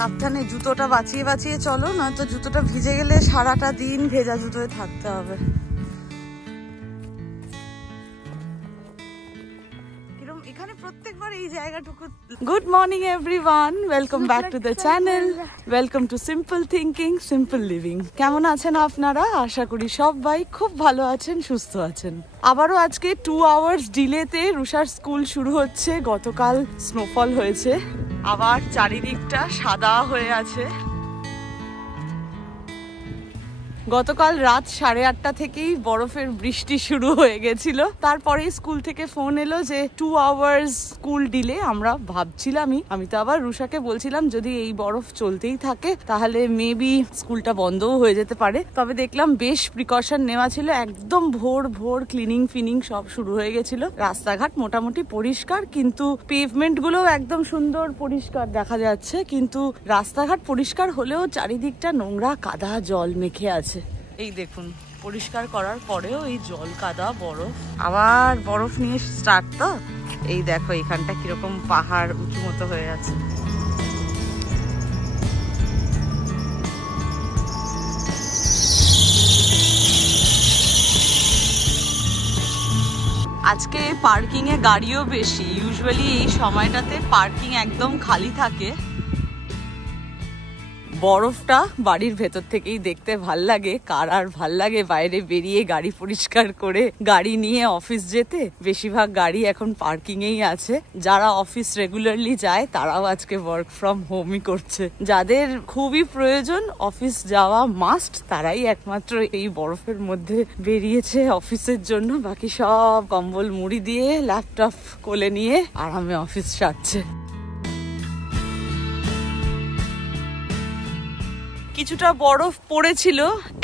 সাবধানে জুতোটা বাঁচিয়ে বাঁচিয়ে চলো, নয়তো জুতোটা ভিজে গেলে সারাটা দিন ভেজা জুতোয় থাকতে হবে। এখানে প্রত্যেকবার এই জায়গাটুকু। Good morning everyone, welcome back to the channel, welcome to simple thinking simple living. কেমন আছেন আপনারা? আশা করি সবাই খুব ভালো আছেন, সুস্থ আছেন। আবারও আজকে 2 আওয়ার্স ডিলেতে রুষার স্কুল শুরু হচ্ছে। গতকাল স্নোফল হয়েছে, আবার চারিদিকটা সাদা হয়ে আছে। গতকাল রাত 8:30 থেকেই বরফের বৃষ্টি শুরু হয়ে গেছিল। তারপরে স্কুল থেকে ফোন এলো যে 2 আওয়ার্স স্কুল ডিলে। আমরা ভাবছিলামই, আমি তো আবার রুষাকে বলছিলাম যদি এই বরফ চলতেই থাকে তাহলে মেবি স্কুলটা বন্ধও হয়ে যেতে পারে। তবে দেখলাম বেশ প্রিকশন নেওয়া ছিল, একদম ভোর ভোর ক্লিনিং ফিনিং সব শুরু হয়ে গেছিল। রাস্তাঘাট মোটামুটি পরিষ্কার, কিন্তু পেভমেন্ট গুলো একদম সুন্দর পরিষ্কার দেখা যাচ্ছে। কিন্তু রাস্তাঘাট পরিষ্কার হলেও চারিদিকটা নোংরা, কাদা, জল মেখে আছে। এই দেখুন, পরিষ্কার করার পরেও এই জল, কাদা, বরফ, আবার বরফ নিয়ে স্টার্ট। তো এই দেখো এখানটা কিরকম পাহাড় উঁচু মতো হয়ে আছে। আজকে পার্কিং এ গাড়িও বেশি। ইউজুয়ালি এই সময়টাতে পার্কিং একদম খালি থাকে। বরফটা বাড়ির ভেতর থেকেই দেখতে ভাল লাগে। কার আর ভাল লাগে বাইরে বেরিয়ে গাড়ি পরিষ্কার করে গাড়ি নিয়ে অফিস যেতে? বেশিরভাগ গাড়ি এখন পার্কিং এই আছে। যারা অফিস রেগুলারলি যায় তারাও আজকে ওয়ার্ক ফ্রম হোমই করছে। যাদের খুবই প্রয়োজন অফিস যাওয়া মাস্ট, তারাই একমাত্র এই বরফের মধ্যে বেরিয়েছে অফিসের জন্য। বাকি সব কম্বল মুড়ি দিয়ে ল্যাপটপ কোলে নিয়ে আরামে অফিস সারছে। কিছুটা বরফ পড়েছিল,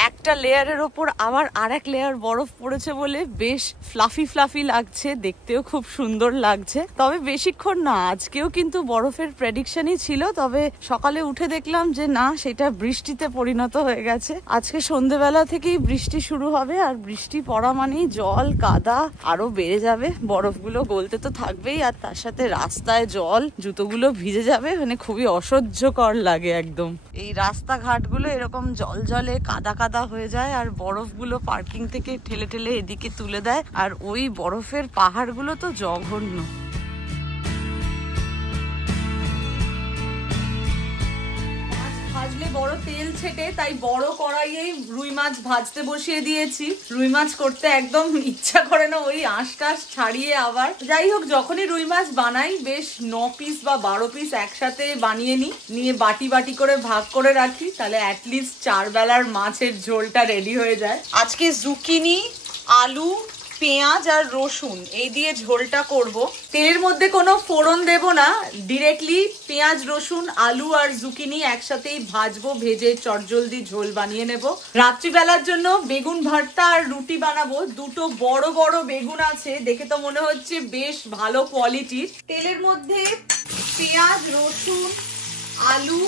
একটা লেয়ারের ওপর আবার আরেক লেয়ার বরফ পড়েছে বলে বেশ ফ্লাফি ফ্লাফি লাগছে, দেখতেও খুব সুন্দর লাগছে। তবে বেশিক্ষণ না, আজকেও কিন্তু বরফের প্রেডিকশনই ছিল। তবে সকালে উঠে দেখলাম যে না, সেটা বৃষ্টিতে পরিণত হয়ে গেছে। আজকে সন্ধ্যেবেলা থেকেই বৃষ্টি শুরু হবে, আর বৃষ্টি পড়া মানেই জল, কাদা আরো বেড়ে যাবে। বরফগুলো গলতে তো থাকবেই, আর তার সাথে রাস্তায় জল, জুতোগুলো ভিজে যাবে। মানে খুবই অসহ্যকর লাগে একদম। এই রাস্তাঘাট গুলো এরকম জল জলে কাদা কাদা হয়ে যায়, আর বরফগুলো পার্কিং থেকে ঠেলে ঠেলে এদিকে তুলে দেয়। আর ওই বরফের পাহাড়গুলো তো জঘন্য। ভাজলে বড় তেল ছেটে, তাই বড় কড়াইয়েই রুই মাছ ভাজতে বসিয়ে দিয়েছি। রুই মাছ করতে একদম ইচ্ছা করে না ওই আঁশ ছাড়িয়ে আবার। যাই হোক, যখনই রুই মাছ বানাই বেশ 9 পিস বা 12 পিস একসাথে বানিয়ে নিয়ে বাটি বাটি করে ভাগ করে রাখি, তাহলে অ্যাটলিস্ট 4 বেলার মাছের ঝোলটা রেডি হয়ে যায়। আজকে জুকিনি, আলু, পেঁয়াজ আর রসুন এই দিয়ে ঝোলটা করব। তেলের মধ্যে কোনো ফোড়ন দেব না, ডিরেক্টলি পেঁয়াজ, রসুন, আলু আর জুকিনি একসাথেই ভাজবো। ভেজে চটজলদি ঝোল বানিয়ে নেব। রাত্রিবেলার জন্য বেগুন ভর্তা আর রুটি বানাবো। দুটো বড় বড় বেগুন আছে, দেখে তো মনে হচ্ছে বেশ ভালো কোয়ালিটির। তেলের মধ্যে পেঁয়াজ, রসুন, আলু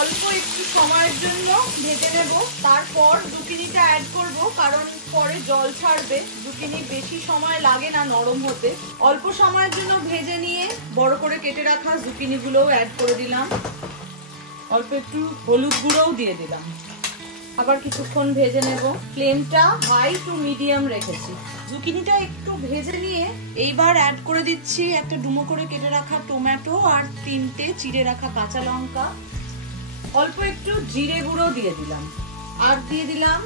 অল্প একটু সময়ের জন্য ভেজে নেব। তারপর জুকিনিটা অ্যাড করব, কারণ পরে জল ছাড়বে। জুকিনি বেশি সময় লাগে না নরম হতে। অল্প সময়ের জন্য ভেজে নিয়ে বড় করে কেটে রাখা জুকিনি গুলোও অ্যাড করে দিলাম। অল্প একটু হলুদ গুঁড়োও দিয়ে দিলাম। আবার কিছুক্ষণ ভেজে নেব। ফ্লেমটা হাই টু মিডিয়াম রেখেছি। জুকিনিটা একটু ভেজে নিয়ে এইবার অ্যাড করে দিচ্ছি একটা ডুমো করে কেটে রাখা টমেটো আর 3টে চিড়ে রাখা কাঁচা লঙ্কা। অল্প একটু জিরে গুঁড়ো দিয়ে দিলাম, আর দিয়ে দিলাম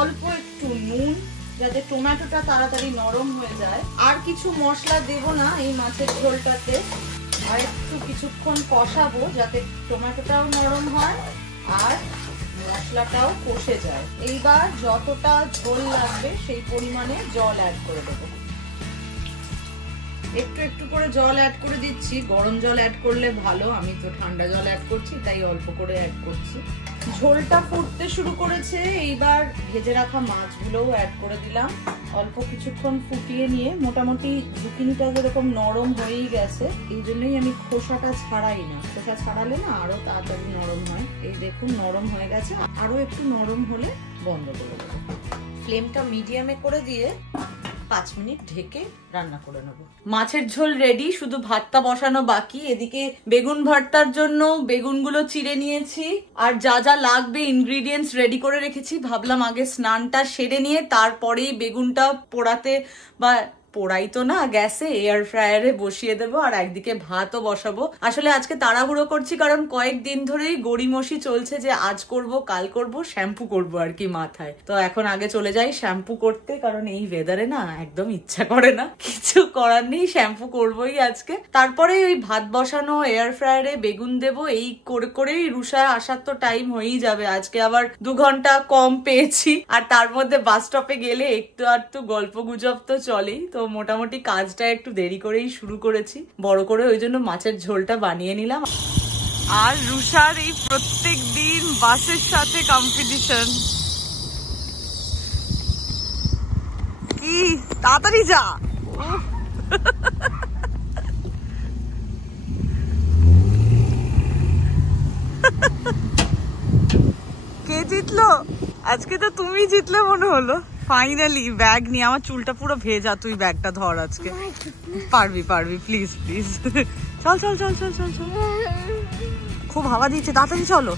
অল্প একটু নুন, যাতে টমেটোটা তাড়াতাড়ি নরম হয়ে যায়। আর কিছু মশলা দেব না এই মাছের ঝোলটাতে। আর একটু কিছুক্ষণ কষাবো যাতে টমেটোটাও নরম হয় আর মশলাটাও কষে যায়। এইবার যতটা ঝোল লাগবে সেই পরিমাণে জল অ্যাড করে দেবো। একটু একটু করে জল অ্যাড করে দিচ্ছি। গরম জল অ্যাড করলে ভালো, আমি তো ঠান্ডা জল অ্যাড করছি, তাই অল্প করে অ্যাড করছি। ঝোলটা ফুটতে শুরু করেছে, এইবার ভেজে রাখা মাছগুলোও অ্যাড করে দিলাম। অল্প কিছুক্ষণ ফুটিয়ে নিয়ে মোটামুটি জুকিনিটা যেরকম নরম হয়েই গেছে, এই জন্যই আমি খোসাটা ছাড়াই না। খোসা ছাড়ালে না আরো তাড়াতাড়ি নরম হয়। এই দেখুন নরম হয়ে গেছে, আরো একটু নরম হলে বন্ধ করে দেবো। ফ্লেমটা মিডিয়ামে করে দিয়ে 5 মিনিট ঢেকে রান্না করে নেব। মাছের ঝোল রেডি, শুধু ভাতটা বসানো বাকি। এদিকে বেগুন ভর্তার জন্য বেগুনগুলো চিড়ে নিয়েছি, আর যা যা লাগবে ইনগ্রিডিয়েন্টস রেডি করে রেখেছি। ভাবলাম আগে স্নানটা সেরে নিয়ে তারপরেই বেগুনটা পোড়াতে, বা পোড়াই তো না, গ্যাসে এয়ার ফ্রায়ারে বসিয়ে দেবো, আর একদিকে ভাতও বসাবো। আসলে আজকে তাড়াহুড়ো করছি কারণ কয়েকদিন ধরেই গড়িমসি চলছে যে আজ করব কাল করব, শ্যাম্পু করব আর কি মাথায়। তো এখন আগে চলে যাই শ্যাম্পু করতে, কারণ এই ওয়েদারে না একদম ইচ্ছা করে না, কিছু করার নেই, শ্যাম্পু করবোই আজকে। তারপরে ওই ভাত বসানো, এয়ার ফ্রায়ারে বেগুন দেবো, এই করে করেই রুষা আসার তো টাইম হয়েই যাবে। আজকে আবার 2 ঘন্টা কম পেয়েছি, আর তার মধ্যে বাস স্টপে গেলে একটু আধটু গল্প গুজব তো চলেই। তো মোটামুটি কাজটা একটু দেরি করেই শুরু করেছি, বড় করে, ওই জন্য মাছের ঝোলটা বানিয়ে নিলাম। আর রুষার এই প্রত্যেক দিন বাসের সাথে কম্পিটিশন। কি তাড়াতাড়ি যা। কে জিতলো আজকে? তো তুমি জিতলে মনে হলো। ফাইনালি ব্যাগ নিয়ে, আমার চুলটা পুরো ভেজা, তুই ব্যাগটা ধর আজকে। পারবি পারবি, প্লিজ প্লিজ। চল চল চল চল চল চল, খুব হাওয়া দিচ্ছে, তাড়াতাড়ি চলো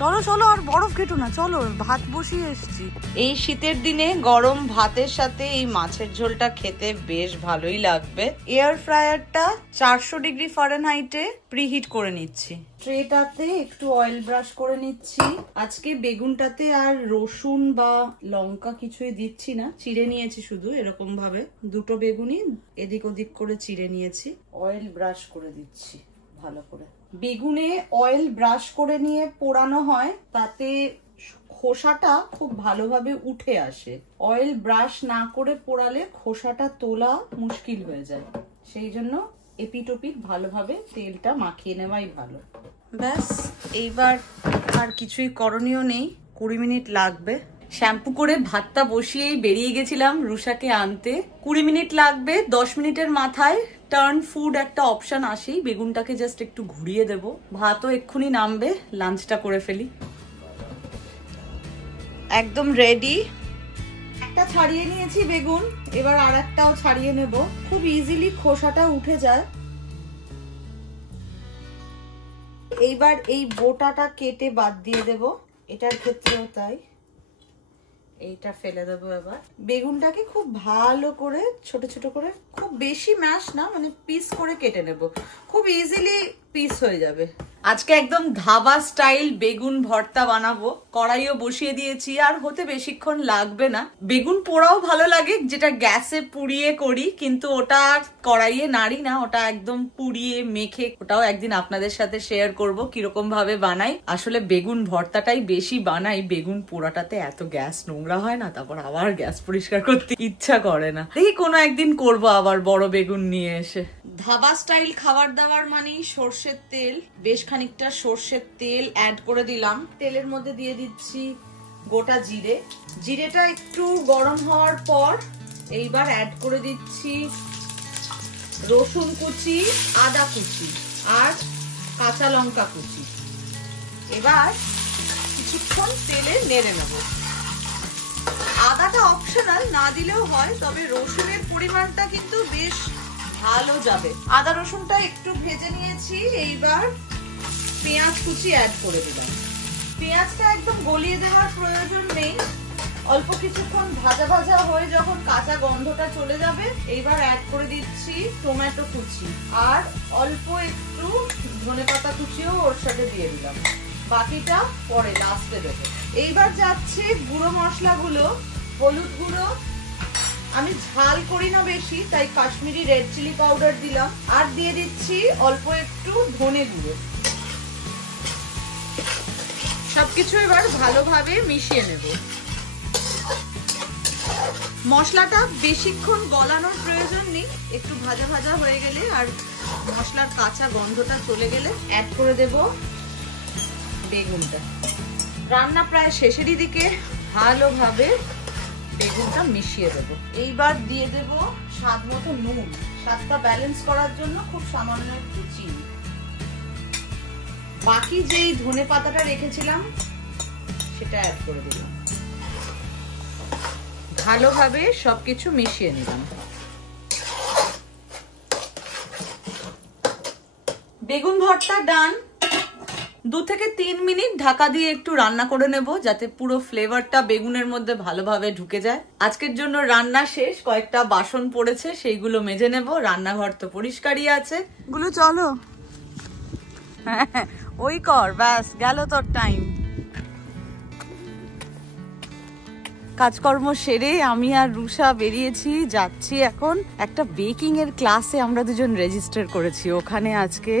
চলো চলো, আর বরফ ঘেটো না, চলো, ভাত বসিয়ে এসছি। এই শীতের দিনে গরম ভাতের সাথে এই মাছের ঝোলটা খেতে বেশ ভালোই লাগবে। এয়ার ফ্রায়ারটা 400 ডিগ্রি ফারেনহাইটে প্রিহিট করে নিচ্ছি। ট্রেটাতে একটু অয়েল ব্রাশ করে নিচ্ছি। আজকে বেগুনটাতে আর রসুন বা লঙ্কা কিছুই দিচ্ছি না, চিড়ে নিয়েছি শুধু এরকম ভাবে। 2টো বেগুনই এদিক ওদিক করে চিড়ে নিয়েছি, অয়েল ব্রাশ করে দিচ্ছি ভালো করে। বেগুনে অয়েল ব্রাশ করে নিয়ে পোড়ানো হয়, তাতে খোসাটা খুব ভালোভাবে উঠে আসে। অয়েল ব্রাশ না করে পোড়ালে খোসাটা তোলা মুশকিল হয়ে যায়, সেই জন্য এপিটোপিট ভালোভাবে তেলটা মাখিয়ে নেওয়াই ভালো। ব্যাস, এইবার আর কিছুই করণীয় নেই, 20 মিনিট লাগবে। শ্যাম্পু করে ভাতটা বসিয়েই বেরিয়ে গেছিলাম রুষাকে আনতে। 20 মিনিট লাগবে। 10 মিনিটের মাথায় টার্ন ফুড একটা অপশন আসেই, বেগুনটাকে জাস্ট একটু ঘুরিয়ে দেব। ভাতও এক্ষুনি নামবে, লাঞ্চটা করে ফেলি। একদম রেডি। একটা ছাড়িয়ে নিয়েছি বেগুন, এবার আর একটাও ছাড়িয়ে নেব। খুব ইজিলি খোসাটা উঠে যায়। এইবার এই বোটাটা কেটে বাদ দিয়ে দেব, এটার ক্ষেত্রেও তাই। এইটা ফেলে দেবো। এবার বেগুনটাকে খুব ভালো করে ছোট ছোট করে, খুব বেশি ম্যাশ না, মানে পিস করে কেটে নেব, খুব ইজিলি পিস হয়ে যাবে। আজকে একদম ধাবা স্টাইল বেগুন ভর্তা বানাবো। কড়াইও বসিয়ে দিয়েছি, আর হতে বেশিক্ষণ লাগবে না। বেগুন পোড়াও ভালো লাগে, যেটা গ্যাসে পুড়িয়ে করি, কিন্তু ওটা কড়াইয়ে নাড়ি না, ওটা একদম পুড়িয়ে মেখে, ওটাও একদিন আপনাদের সাথে শেয়ার করব কিরকম ভাবে বানাই। আসলে বেগুন ভর্তাটাই বেশি বানাই, বেগুন পোড়াটাতে এত গ্যাস নোংরা হয় না, তারপর আবার গ্যাস পরিষ্কার করতে ইচ্ছা করে না। দেখি কোনো একদিন করবো আবার বড় বেগুন নিয়ে এসে। ধাবা স্টাইল খাবার দাবার মানেই সর্ষের তেল, বেশ খানিকটা সর্ষের তেল অ্যাড করে দিলাম। তেলের মধ্যে দিয়ে দিচ্ছি গোটা জিরে। জিরেটা একটু গরম হওয়ার পর এইবার অ্যাড করে দিচ্ছি রসুন কুচি, আদা কুচি আর কাঁচা লঙ্কা কুচি। এবার কিছুক্ষণ তেলে নেড়ে নেব। আদাটা অপশনাল, না দিলেও হয়, তবে রসুনের পরিমাণটা কিন্তু বেশ ভালো যাবে। আদা রসুনটা একটু ভেজে নিয়েছি, এইবার পেঁয়াজ কুচি অ্যাড করে দিলাম। পেঁয়াজটা একদম গলিয়ে দেওয়ার প্রয়োজন নেই, অল্প কিছুক্ষণ ভাজা ভাজা হয়ে যখন কাঁচা গন্ধটা চলে যাবে, এইবার অ্যাড করে দিচ্ছি টমেটো কুচি, আর অল্প একটু ধনেপাতা কুচিও ওর সাথে দিয়ে দিলাম। বাকিটা পরে লাস্টে দেবো। এইবার যাচ্ছে গুঁড়ো মশলাগুলো। হলুদ গুঁড়ো, আমি ঝাল করি না বেশি, তাই কাশ্মীরি রেড চিলি পাউডার দিলাম, আর দিয়ে দিচ্ছি অল্প একটু ধনে গুঁড়ো। সবকিছু এবার ভালোভাবে মিশিয়ে নেব। মশলাটা বেশিক্ষণ গলানোর প্রয়োজন নেই, একটু ভাজা ভাজা হয়ে গেলে আর মশলার কাঁচা গন্ধটা চলে গেলে অ্যাড করে দেব বেগুনটা। রান্না প্রায় শেষেরই দিকে, ভালোভাবে বেগুনটা মিশিয়ে দেব। এইবার দিয়ে দেব স্বাদ মতো নুন, স্বাদটা ব্যালেন্স করার জন্য খুব সামান্য একটু চিনি। বাকি যেই ধনে পাতাটা রেখেছিলাম সেটা অ্যাড করে দিলাম। ভালোভাবে সবকিছু মিশিয়ে নিলাম। বেগুন ভর্তা ডান। 2 থেকে 3 মিনিট ঢাকা দিয়ে একটু রান্না করে নেব, যাতে পুরো ফ্লেভারটা বেগুনের মধ্যে ভালোভাবে ঢুকে যায়। আজকের জন্য রান্না শেষ। কয়েকটা বাসন পড়েছে, সেইগুলো মেজে নেব। রান্নাঘর তো পরিষ্কারই আছে। গুলো চলো, ওই কর, ব্যাস গেল তোর টাইম। কাজকর্ম সেরে আমি আর রুষা বেরিয়েছি, যাচ্ছি এখন একটা বেকিং এর ক্লাসে। আমরা দুজন রেজিস্টার করেছি। ওখানে আজকে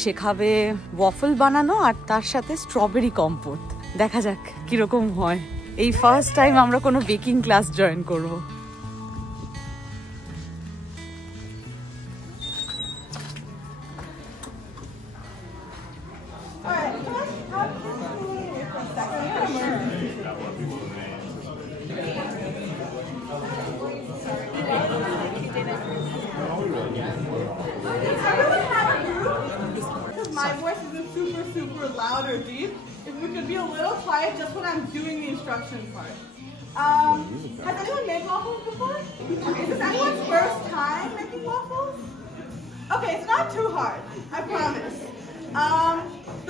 শেখাবে ওয়াফল বানানো আর তার সাথে স্ট্রবেরি কম্পোট। দেখা যাক কিরকম হয়। এই ফার্স্ট টাইম আমরা কোনো বেকিং ক্লাস জয়েন করব। My voice isn't super loud or deep. If we could be a little quiet just when I'm doing the instruction part. Has anyone made waffles before? Is this anyone's first time making waffles? Okay, it's not too hard, I promise.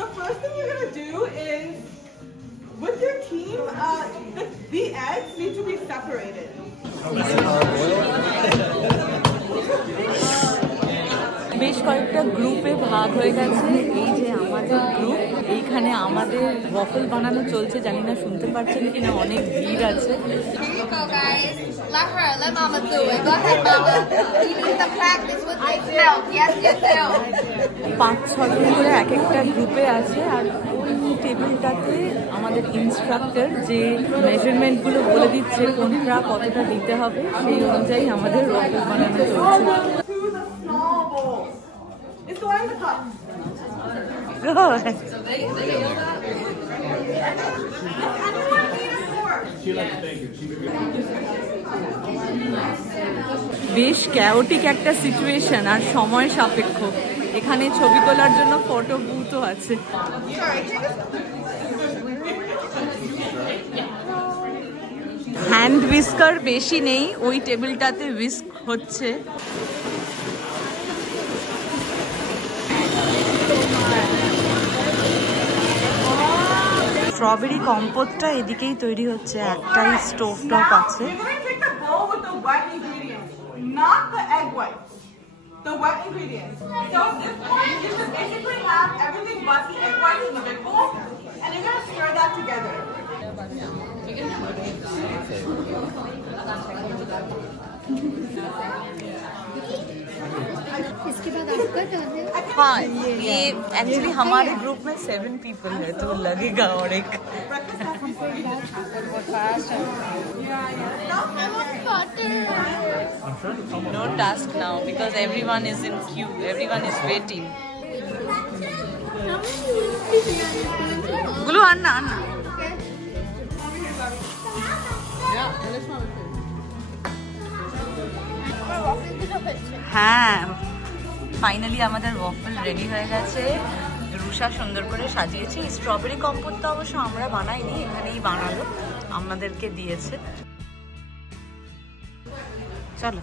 The first thing you're gonna do is, with your team, the eggs need to be separated. বেশ কয়েকটা গ্রুপে ভাগ হয়ে গেছে। এই যে আমাদের group, এইখানে আমাদের ওয়াফল বানানো চলছে। জানি না শুনতে পাচ্ছেন কিনা, অনেক ভিড় আছে। Let Mama do it. Go ahead, Mama. You need to practice with this milk. Yes, you do. 5-6 জন করে এক একটা গ্রুপে আছে। আর ওই টেবিলটাতে আমাদের ইনস্ট্রাক্টর যে মেজারমেন্টগুলো বলে দিচ্ছে কোনটা কতটা দিতে হবে, সেই অনুযায়ী আমাদের ওয়াফল বানানো চলছে। It's the one in the cup. বেশ ক্যাওটিক একটা সিচুয়েশন আর সময় সাপেক্ষ। এখানে ছবি তোলার জন্য ফটো বুথও আছে। হ্যান্ড হুইস্কার বেশি নেই, ওই টেবিলটাতে হুইস্ক হচ্ছে। স্ট্রবেরি কম্পোটটা এদিকেই তৈরি হচ্ছে, একটাই স্টোভ টপ আছে। Not the egg whites, the wet ingredients. So this one, you should basically have everything but the egg whites in the big bowl, and you're gonna stir that together. इसके बाद आपका turn है। हाँ, ये actually हमारे group में 7 people है, तो लगेगा। और एक no task now because everyone is in queue, everyone is waiting. Gulu Anna হ্যাঁ, ফাইনালি আমাদের ওয়াফল রেডি হয়ে গেছে। রুষা সুন্দর করে সাজিয়েছে। স্ট্রবেরি কম্পোটটা অবশ্য আমরা বানাইনি, এখানেই বানালো, আমাদেরকে দিয়েছে। চলো,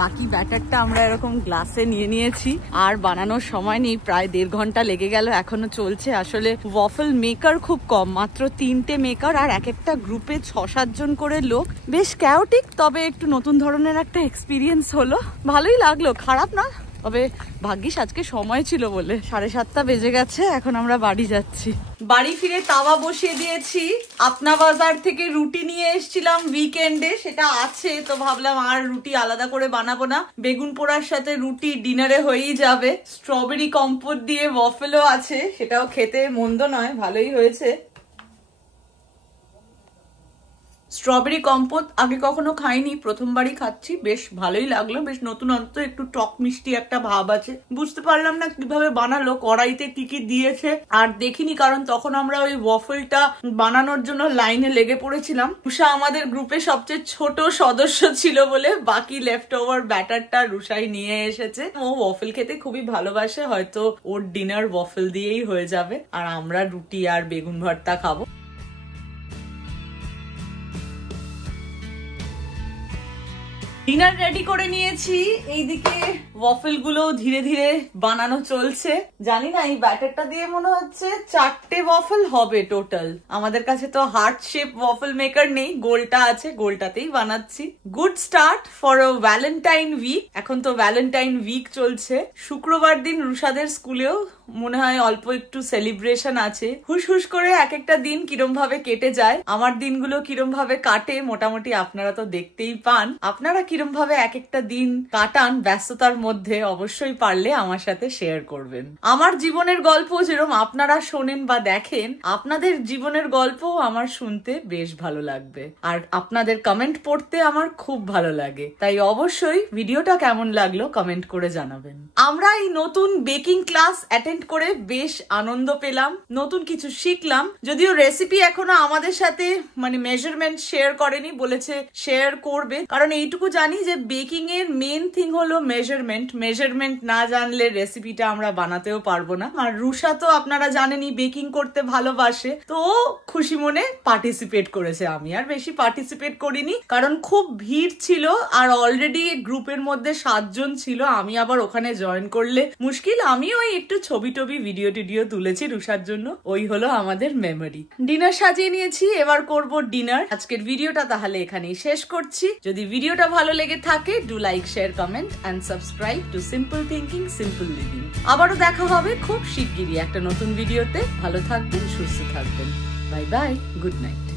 বাকি ব্যাটারটা আমরা এরকম গ্লাসে নিয়ে নিয়েছি। আর বানানোর সময় নেই, প্রায় 1.5 ঘন্টা লেগে গেল, এখনো চলছে। আসলে ওয়াফল মেকার খুব কম, মাত্র 3টে মেকার, আর এক একটা গ্রুপে 6-7 জন করে লোক। বেশ ক্যাওটিক, তবে একটু নতুন ধরনের একটা এক্সপিরিয়েন্স হলো, ভালোই লাগলো, খারাপ না। তবে ভাগ্যিস আজকে সময় ছিল বলে। 7:30 বেজে গেছে, এখন আমরা বাড়ি যাচ্ছি। বাড়ি ফিরে তাওয়া বসিয়ে দিয়েছি। আপনা বাজার থেকে রুটি নিয়ে এসেছিলাম উইকেন্ডে, সেটা আছে, তো ভাবলাম আর রুটি আলাদা করে বানাবো না। বেগুন পোড়ার সাথে রুটি ডিনারে হয়েই যাবে। স্ট্রবেরি কম্পোট দিয়ে ওয়াফেলও আছে, সেটাও খেতে মন্দ নয়, ভালোই হয়েছে। স্ট্রবেরি কম্পোট আগে কখনো খাইনি, প্রথমবারই খাচ্ছি, বেশ ভালোই লাগলো। বেশ নতুনত্ব, একটু টক মিষ্টি একটা ভাব আছে। বুঝতে পারলাম না কিভাবে বানালো, কড়াইতে কি কি দিয়েছে আর দেখিনি, কারণ তখন আমরা ওই ওয়াফলটা বানানোর জন্য লাইনে লেগে পড়েছিলাম। রুষা আমাদের গ্রুপে সবচেয়ে ছোট সদস্য ছিল বলে বাকি লেফট ওভার ব্যাটারটা রুষাই নিয়ে এসেছে। ও ওয়াফল খেতে খুবই ভালোবাসে, হয়তো ওর ডিনার ওয়াফল দিয়েই হয়ে যাবে, আর আমরা রুটি আর বেগুন ভর্তা খাবো। ডিনার রেডি করে নিয়েছি। এইদিকে ওয়াফেল গুলো ধীরে ধীরে বানানো চলছে। জানি না এই ব্যাটারটা দিয়ে মনে হচ্ছে 4টে ওয়াফেল হবে টোটাল। আমাদের কাছে তো হার্ট শেপ ওয়াফেল মেকার নেই, গোলটা আছে, গোলটাতেই বানাচ্ছি। Good start for a Valentine week. এখন তো ভ্যালেন্টাইন উইক চলছে। শুক্রবার দিন রুষাদের স্কুলেও মনে হয় অল্প একটু সেলিব্রেশন আছে। হুস হুস করে এক একটা দিন কিরম ভাবে কেটে যায়, আমার দিনগুলো কিরম ভাবে কাটে মোটামুটি আপনারা তো দেখতেই পান। আপনারা কিরম ভাবে এক একটা দিন কাটান ব্যস্ততার মধ্যে অবশ্যই পারলে আমার সাথে শেয়ার করবেন। আমার জীবনের গল্প যেরকম আপনারা শোনেন বা দেখেন, আপনাদের জীবনের গল্প আমার শুনতে বেশ ভালো লাগবে, আর আপনাদের কমেন্ট পড়তে আমার খুব ভালো লাগে। তাই অবশ্যই ভিডিওটা কেমন লাগলো কমেন্ট করে জানাবেন। আমরা এই নতুন বেকিং ক্লাস অ্যাটেন্ড করে বেশ আনন্দ পেলাম, নতুন কিছু শিখলাম। যদিও রেসিপি এখনো আমাদের সাথে মানে মেজারমেন্ট শেয়ার করেনি, বলেছে শেয়ার করবে, কারণ এইটুকু জানি যে বেকিং এর মেন থিং হলো মেজারমেন্ট না জানলে রেসিপিটা আমরা বানাতেও পারবো না। আর রুষা তো আপনারা জানেনই বেকিং করতে ভালোবাসে, তো খুশি মনে পার্টিসিপেট করেছে। আমি আর বেশি পার্টিসিপেট করিনি, কারণ খুব ভিড় ছিল আর অলরেডি গ্রুপের মধ্যে 7 জন ছিল। আমি আবার ওখানে জয়েন করলে মুশকিল। আমি ওই একটু ছবি টবি ভিডিও টিডিও তুলেছি রুষার জন্য। ওই হলো আমাদের মেমোরি। ডিনার সাজিয়ে নিয়েছি, এবার করব ডিনার। আজকের ভিডিওটা তাহলে এখানেই শেষ করছি। যদি ভিডিওটা ভালো লেগে থাকে do like, share, comment and subscribe to simple thinking simple living. আবারও দেখা হবে খুব শিগগিরই একটা নতুন ভিডিওতে। ভালো থাকবেন, সুস্থ থাকবেন। Bye bye, good night.